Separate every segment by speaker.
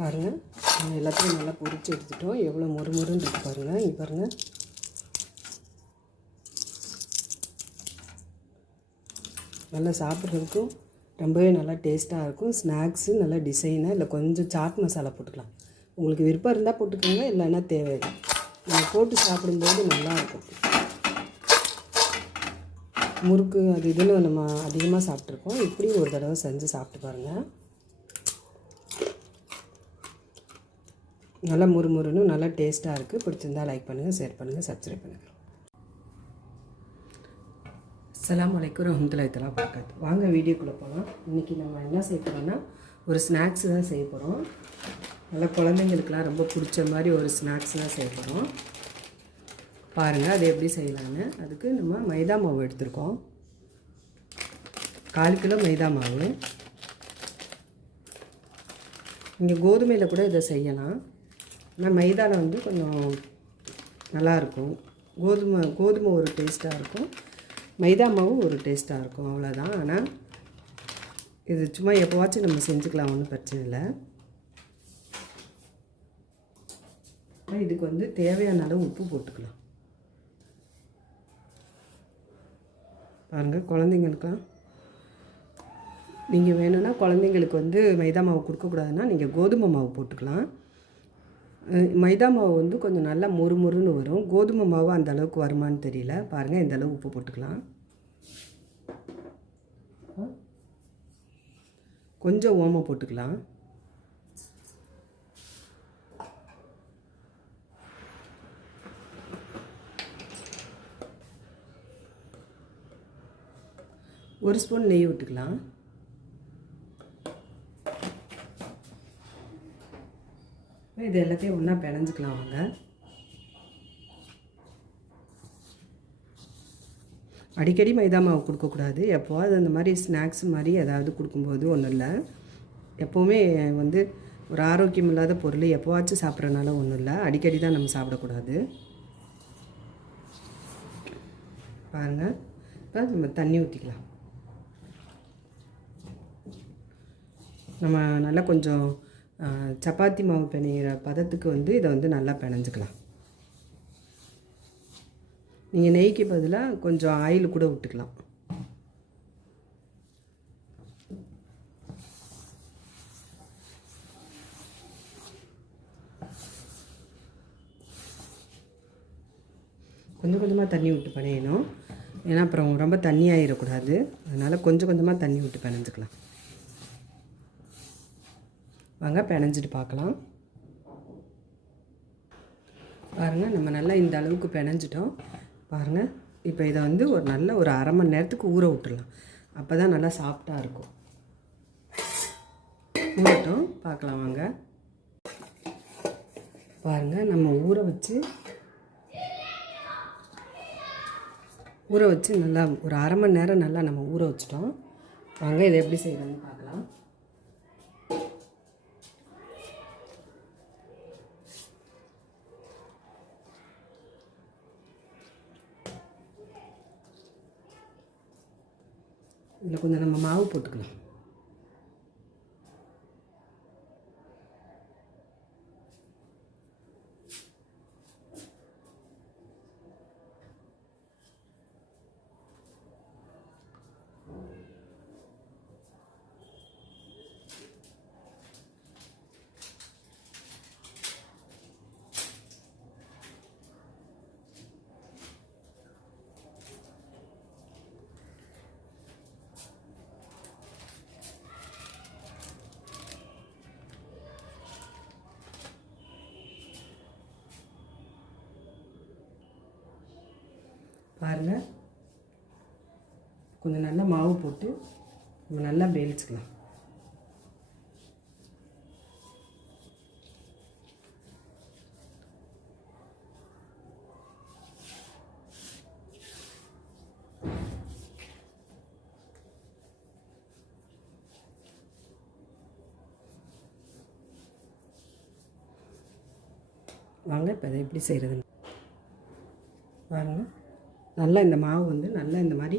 Speaker 1: பாருங்கள் எல்லாத்தையும் நல்லா பொறிச்சு எடுத்துட்டோம். எவ்வளோ மொறுமொறுன்னு இருக்கு பாருங்கள் இங்கே பாருங்கள் நல்லா சாப்பிட்றதுக்கும் ரொம்பவே நல்லா டேஸ்ட்டாக இருக்கும். ஸ்நாக்ஸு நல்லா டிசைனாக இல்லை கொஞ்சம் சாட் மசாலா போட்டுக்கலாம். உங்களுக்கு விருப்பம் இருந்தால் போட்டுக்கோங்க இல்லைன்னா தேவையில்லை. நீங்கள் போட்டு சாப்பிடும்போது நல்லாயிருக்கும் முறுக்கு அது இதுன்னு நம்ம அதிகமாக சாப்பிட்ருக்கோம் இப்படி ஒரு தடவை செஞ்சு சாப்பிட்டு பாருங்கள் நல்லா முறுமுறுன்னு நல்லா டேஸ்ட்டாக இருக்குது பிடிச்சிருந்தா லைக் பண்ணுங்கள் ஷேர் பண்ணுங்கள் சப்ஸ்கிரைப் பண்ணுங்கள் சலாம் அலைக்கும் ரஹமத்துல்லாஹி தலா பார்க்காது வாங்க வீடியோக்குள்ளே போகலாம் இன்றைக்கி நம்ம என்ன செய்ய போகிறோம்னா ஒரு ஸ்நாக்ஸ் தான் செய்ய போகிறோம் நல்லா குழந்தைங்களுக்குலாம் ரொம்ப பிடிச்ச மாதிரி ஒரு ஸ்நாக்ஸ் தான் செய்ய போகிறோம் பாருங்கள் அது எப்படி செய்யலான்னு அதுக்கு நம்ம மைதா மாவு எடுத்திருக்கோம். கால் கிலோ மைதா மாவு. இங்கே கோதுமையில் கூட இதை செய்யலாம். ஆனால் மைதாவில் வந்து கொஞ்சம் நல்லாயிருக்கும். கோதுமை கோதுமை ஒரு டேஸ்ட்டாக இருக்கும். மைதா மாவு ஒரு டேஸ்ட்டாக இருக்கும். அவ்வளோதான் ஆனால் இது சும்மா எப்போவாச்சும் நம்ம செஞ்சுக்கலாம். ஒன்றும் பிரச்சனை இல்லை. இதுக்கு வந்து தேவையான அளவு உப்பு போட்டுக்கலாம். பாருங்கள் குழந்தைங்களுக்கெலாம் நீங்கள் வேணும்னா குழந்தைங்களுக்கு வந்து மைதா மாவு கொடுக்கக்கூடாதுன்னா நீங்கள் கோதுமை மாவு போட்டுக்கலாம். மைதா மாவு வந்து கொஞ்சம் நல்லா மொறுமொறுன்னு வரும். கோதுமை மாவு அந்த அளவுக்கு வருமான்னு தெரியல. பாருங்கள் இந்த அளவு உப்பு போட்டுக்கலாம். கொஞ்சம் ஓமம் போட்டுக்கலாம். ஒரு ஸ்பூன் நெய் விட்டுக்கலாம். இது எல்லாத்தையும் ஒன்றா பிணைஞ்சிக்கலாம் வாங்க. அடிக்கடி மைதா மாவு கொடுக்கக்கூடாது. எப்போவாது அந்த மாதிரி ஸ்நாக்ஸ் மாதிரி ஏதாவது கொடுக்கும்போது ஒன்றும் இல்லை. எப்போவுமே வந்து ஒரு ஆரோக்கியம் இல்லாத பொருள் எப்போவாச்சும் சாப்பிட்றனால ஒன்றும் இல்லை. அடிக்கடி தான் நம்ம சாப்பிடக்கூடாது. பாருங்கள் இப்போ நம்ம தண்ணி ஊற்றிக்கலாம் நம்ம நல்லா கொஞ்சம் சப்பாத்தி மாவு பிணையிற பதத்துக்கு வந்து இதை வந்து நல்லா பிணைஞ்சிக்கலாம். நீங்கள் நெய்க்கு பதிலாக கொஞ்சம் ஆயில் கூட விட்டுக்கலாம். கொஞ்சம் கொஞ்சமாக தண்ணி விட்டு பிணையணும். ஏன்னா அப்புறம் ரொம்ப தண்ணி ஆயிடக்கூடாது. அதனால் கொஞ்சம் கொஞ்சமாக தண்ணி விட்டு பிணைஞ்சிக்கலாம். வாங்க பிணைஞ்சிட்டு பார்க்கலாம். பாருங்கள் நம்ம நல்லா இந்த அளவுக்கு பிணைஞ்சிட்டோம். பாருங்கள் இப்போ இதை வந்து ஒரு நல்ல ஒரு அரை மணி நேரத்துக்கு ஊற விட்டுடலாம். அப்போ தான் நல்லா சாஃப்டாக இருக்கும். ஊறட்டும் பார்க்கலாம் வாங்க. பாருங்கள் நம்ம ஊற வச்சு ஊற வச்சு நல்லா ஒரு அரை மணி நேரம் நல்லா நம்ம ஊற வச்சிட்டோம். வாங்க இதை எப்படி செய்யலாம்னு பார்க்கலாம். இதில் கொஞ்சம் நம்ம மாவு போட்டுக்கலாம். பாருங்கள் கொஞ்சம் நல்லா மாவு போட்டு நம்ம நல்லா வேலிச்சுக்கலாம் வாங்க இப்போ அதை எப்படி செய்கிறதுன்னு பாருங்கள் நல்லா இந்த மாவு வந்து நல்லா இந்த மாதிரி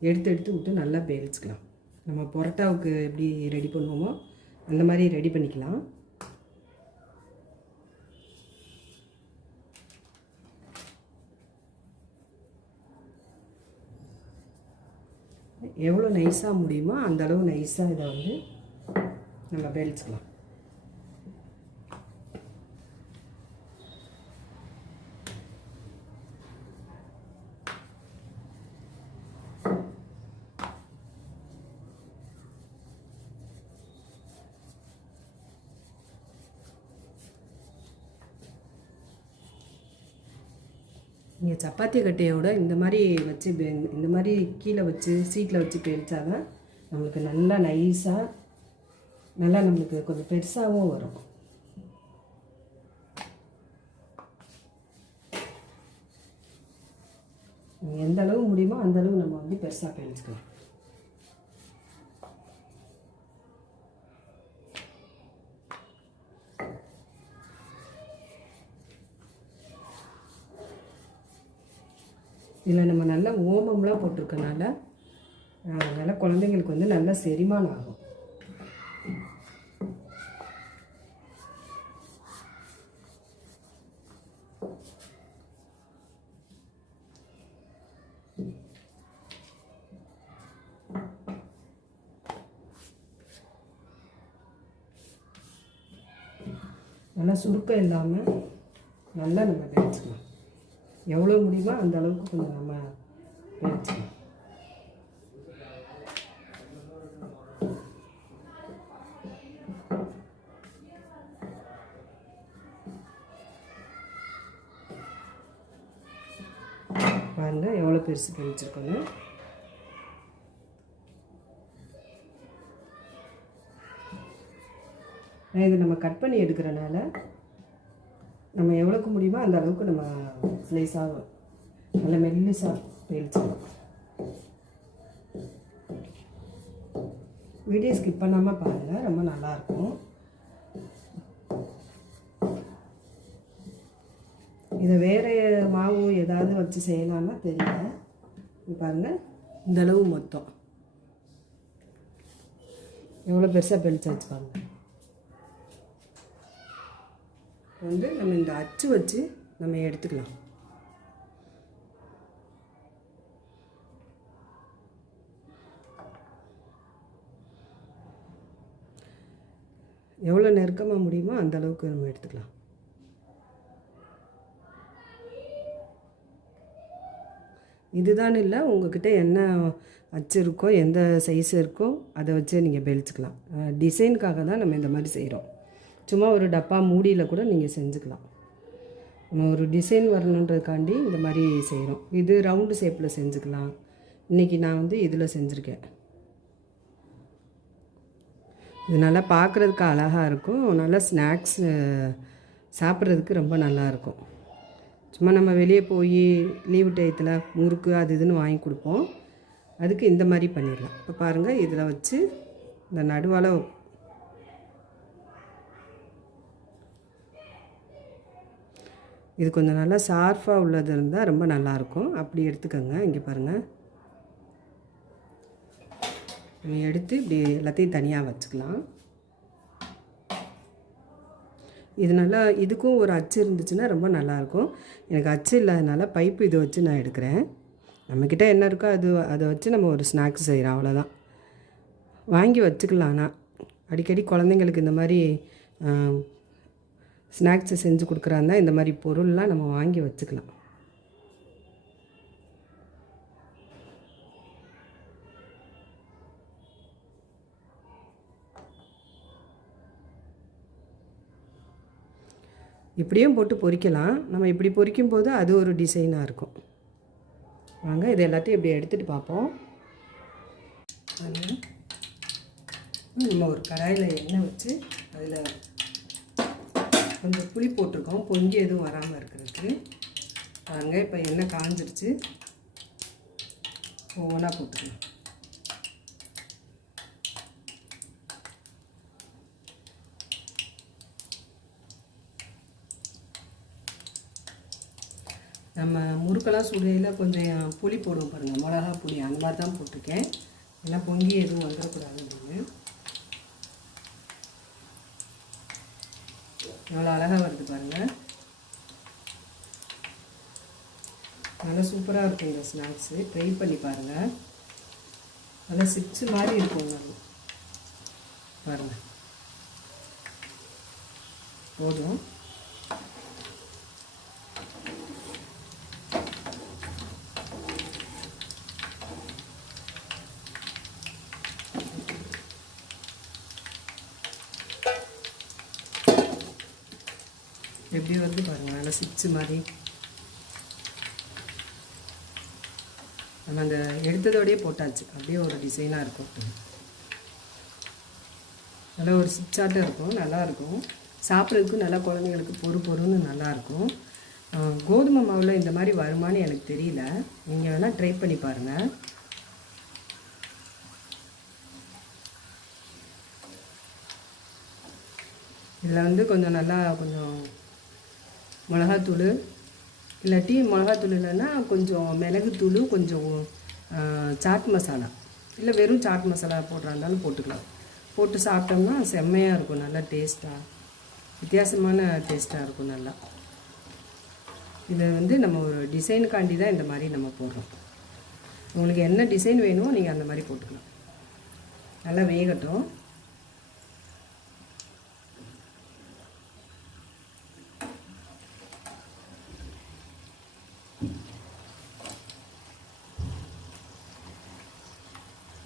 Speaker 1: எடுத்து எடுத்து விட்டு நல்லா பேலிச்சுக்கலாம் நம்ம பொரோட்டாவுக்கு எப்படி ரெடி பண்ணுவோமோ அந்த மாதிரி ரெடி பண்ணிக்கலாம். எவ்வளோ நைஸாக முடியுமோ அந்தளவு நைஸாக இதை வந்து நம்ம பேலிச்சுக்கலாம் நீங்கள் சப்பாத்தி கட்டையோட இந்த மாதிரி வச்சு இந்த மாதிரி கீழே வச்சு சீட்டில் வச்சு பெரிச்சாதான் நம்மளுக்கு நல்லா நைஸாக நல்லா நம்மளுக்கு கொஞ்சம் பெருசாகவும் வரும். எந்த அளவு முடியுமோ அந்த அளவு நம்ம வந்து பெருசாக பெரிச்சுக்கலாம் இதில் நம்ம நல்லா ஓமம்லாம் போட்டிருக்கனால அதனால் குழந்தைங்களுக்கு வந்து நல்லா செரிமானம் ஆகும். நல்லா சுருக்கம் இல்லாமல் நல்லா நம்ம வேவிச்சுக்கலாம் எவ்வளோ முடியுமோ அந்த அளவுக்கு கொஞ்சம் நம்ம வேவிச்சுக்கலாம் பாருங்கள் எவ்வளோ பெருசு கழிச்சிருக்கோன்னு இது நம்ம கட் பண்ணி எடுக்கிறனால நம்ம எவ்வளோக்கு முடியுமோ அந்த அளவுக்கு நம்ம ஸ்லைஸாக நல்ல மெல்லிசாக வேலிச்சிடலாம் வீடியோ ஸ்கிப் பண்ணாமல் பாருங்கள் ரொம்ப நல்லாயிருக்கும் இதை வேறு மாவு ஏதாவது வச்சு செய்யலாம்னா தெரியல. பாருங்கள் இந்த அளவு மொத்தம். எவ்வளோ பெருசாக பெருசாக வச்சு பாருங்கள் வந்து நம்ம இந்த அச்சு வச்சு நம்ம எடுத்துக்கலாம். எவ்வளோ நெருக்கமாக முடியுமோ அந்த அளவுக்கு நம்ம எடுத்துக்கலாம். இதுதான் இல்லை உங்ககிட்ட என்ன அச்சு இருக்கோ எந்த சைஸ் இருக்கோ அதை வச்சு நீங்கள் பெல்ச்சுக்கலாம். டிசைனுக்காக தான் நம்ம இந்த மாதிரி செய்கிறோம் சும்மா ஒரு டப்பா மூடியில் கூட நீங்கள் செஞ்சுக்கலாம். ஒரு டிசைன் வரணுன்றதுக்காண்டி இந்த மாதிரி செய்கிறோம் இது ரவுண்டு ஷேப்பில் செஞ்சுக்கலாம். இன்றைக்கி நான் வந்து இதில் செஞ்சுருக்கேன். இது நல்லா பார்க்குறதுக்கு அழகாக இருக்கும். நல்லா ஸ்நாக்ஸ் சாப்பிட்றதுக்கு ரொம்ப நல்லாயிருக்கும் சும்மா நம்ம வெளியே போய் லீவு டயத்தில் முறுக்கு அது இதுன்னு வாங்கி கொடுப்போம். அதுக்கு இந்த மாதிரி பண்ணிடலாம். இப்போ பாருங்கள் இதில் வச்சு இந்த நடுவால் இது கொஞ்சம் நல்லா ஷார்ஃபாக உள்ளது இருந்தால் ரொம்ப நல்லாயிருக்கும். அப்படி எடுத்துக்கோங்க. இங்கே பாருங்கள் நம்ம எடுத்து இப்படி எல்லாத்தையும் தனியாக வச்சுக்கலாம். இது நல்லா இதுக்கும் ஒரு அச்சு இருந்துச்சுன்னா ரொம்ப நல்லாயிருக்கும். எனக்கு அச்சு இல்லாதனால பைப்பு இதை வச்சு நான் எடுக்கிறேன். நம்மக்கிட்ட என்ன இருக்கோ அது அதை வச்சு நம்ம ஒரு ஸ்நாக்ஸ் செய்கிறோம் அவ்வளோதான் வாங்கி வச்சுக்கலாம் ஆனால் அடிக்கடி குழந்தைங்களுக்கு இந்த மாதிரி ஸ்நாக்ஸை செஞ்சு கொடுக்குறாந்தா இந்த மாதிரி பொருள்லாம் நம்ம வாங்கி வச்சுக்கலாம். இப்படியும் போட்டு பொறிக்கலாம். நம்ம இப்படி பொரிக்கும் போது அது ஒரு டிசைனாக இருக்கும். வாங்க இது எல்லாத்தையும் இப்படி எடுத்துகிட்டு பார்ப்போம். நம்ம ஒரு கடாயில் எண்ணெய் வச்சு புளி போட்டிருக்கோம். பொங்கி எதுவும் வராமல் இருக்கிறதுக்கு. பாருங்க இப்போ எண்ணெய் காஞ்சிருச்சு. ஒவ்வொன்றா போட்டுக்கணும் நம்ம முறுக்கெல்லாம் சுடையில் கொஞ்சம் புளி போடுவோம் பாருங்கள் மிளகா புளி அந்த மாதிரி தான் போட்டிருக்கேன். எல்லாம் பொங்கி எதுவும் வந்துடக்கூடாது அப்படின்னு நல்லா அழகாக வருது பாருங்கள் நல்லா சூப்பராக இருக்கும் இந்த ஸ்நாக்ஸு ட்ரை பண்ணி பாருங்கள் நல்லா சிப்ஸு மாதிரி இருக்கும் அது பாருங்கள் போதும். எப்படி வந்து பாருங்கள் நல்லா சிப்ஸ் மாதிரி. நம்ம அந்த எடுத்ததோடயே போட்டாச்சு. அப்படியே ஒரு டிசைனாக இருக்கும். நல்லா ஒரு சிப்ஸாட்டம் இருக்கும் நல்லா இருக்கும். சாப்பிட்றதுக்கு நல்லா குழந்தைங்களுக்கு பொறு பொறுன்னு நல்லாயிருக்கும் கோதுமை மாவில் இந்த மாதிரி வருமானு எனக்கு தெரியல. நீங்கள் வேணால் ட்ரை பண்ணி பாருங்கள் இதில் வந்து கொஞ்சம் நல்லா கொஞ்சம் மிளகாத்தூள் இல்லாட்டி மிளகாத்தூள் இல்லைன்னா கொஞ்சம் மிளகுத்தூள் கொஞ்சம் சாட் மசாலா. இல்லை வெறும் சாட் மசாலா போடுறா இருந்தாலும் போட்டுக்கலாம். போட்டு சாப்பிட்டோம்னா செம்மையாக இருக்கும் நல்லா டேஸ்ட்டாக வித்தியாசமான டேஸ்ட்டாக இருக்கும் நல்லா. இதை வந்து நம்ம ஒரு டிசைனுக்காண்டி தான் இந்த மாதிரி நம்ம போடுறோம். உங்களுக்கு என்ன டிசைன் வேணுமோ நீங்கள் அந்த மாதிரி போட்டுக்கலாம். நல்லா வேகட்டும்.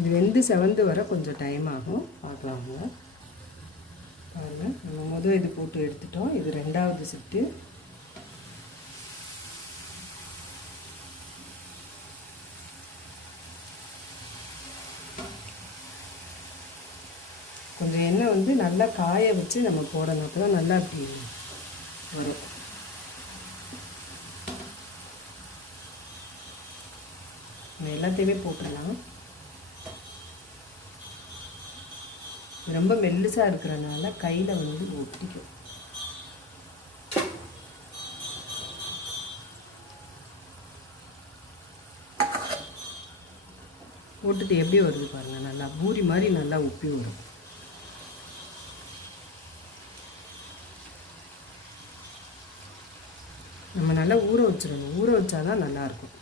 Speaker 1: இது வெந்து செவந்து வர கொஞ்சம் டைம் ஆகும். பார்க்கலாங்க. பாருங்கள் நம்ம முதல் இது போட்டு எடுத்துட்டோம். இது ரெண்டாவது சிட்டு கொஞ்சம் எண்ணெய் வந்து நல்லா காய வச்சு நம்ம போடணும். அப்போ தான் நல்லா அப்படி வரும். எல்லாத்தையுமே போட்டுடலாம். ரொம்ப மெல்லுசாக இருக்கிறனால கையில் வந்து ஒட்டிக்கும். போட்டுட்டு எப்படி வருது பாருங்கள் நல்லா பூரி மாதிரி நல்லா உப்பி வரும். நம்ம நல்லா ஊற வச்சிடணும். ஊற வச்சாதான் நல்லாயிருக்கும்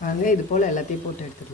Speaker 1: பாருங்க இது போல் எல்லாத்தையும் போட்டு எடுத்துடலாம்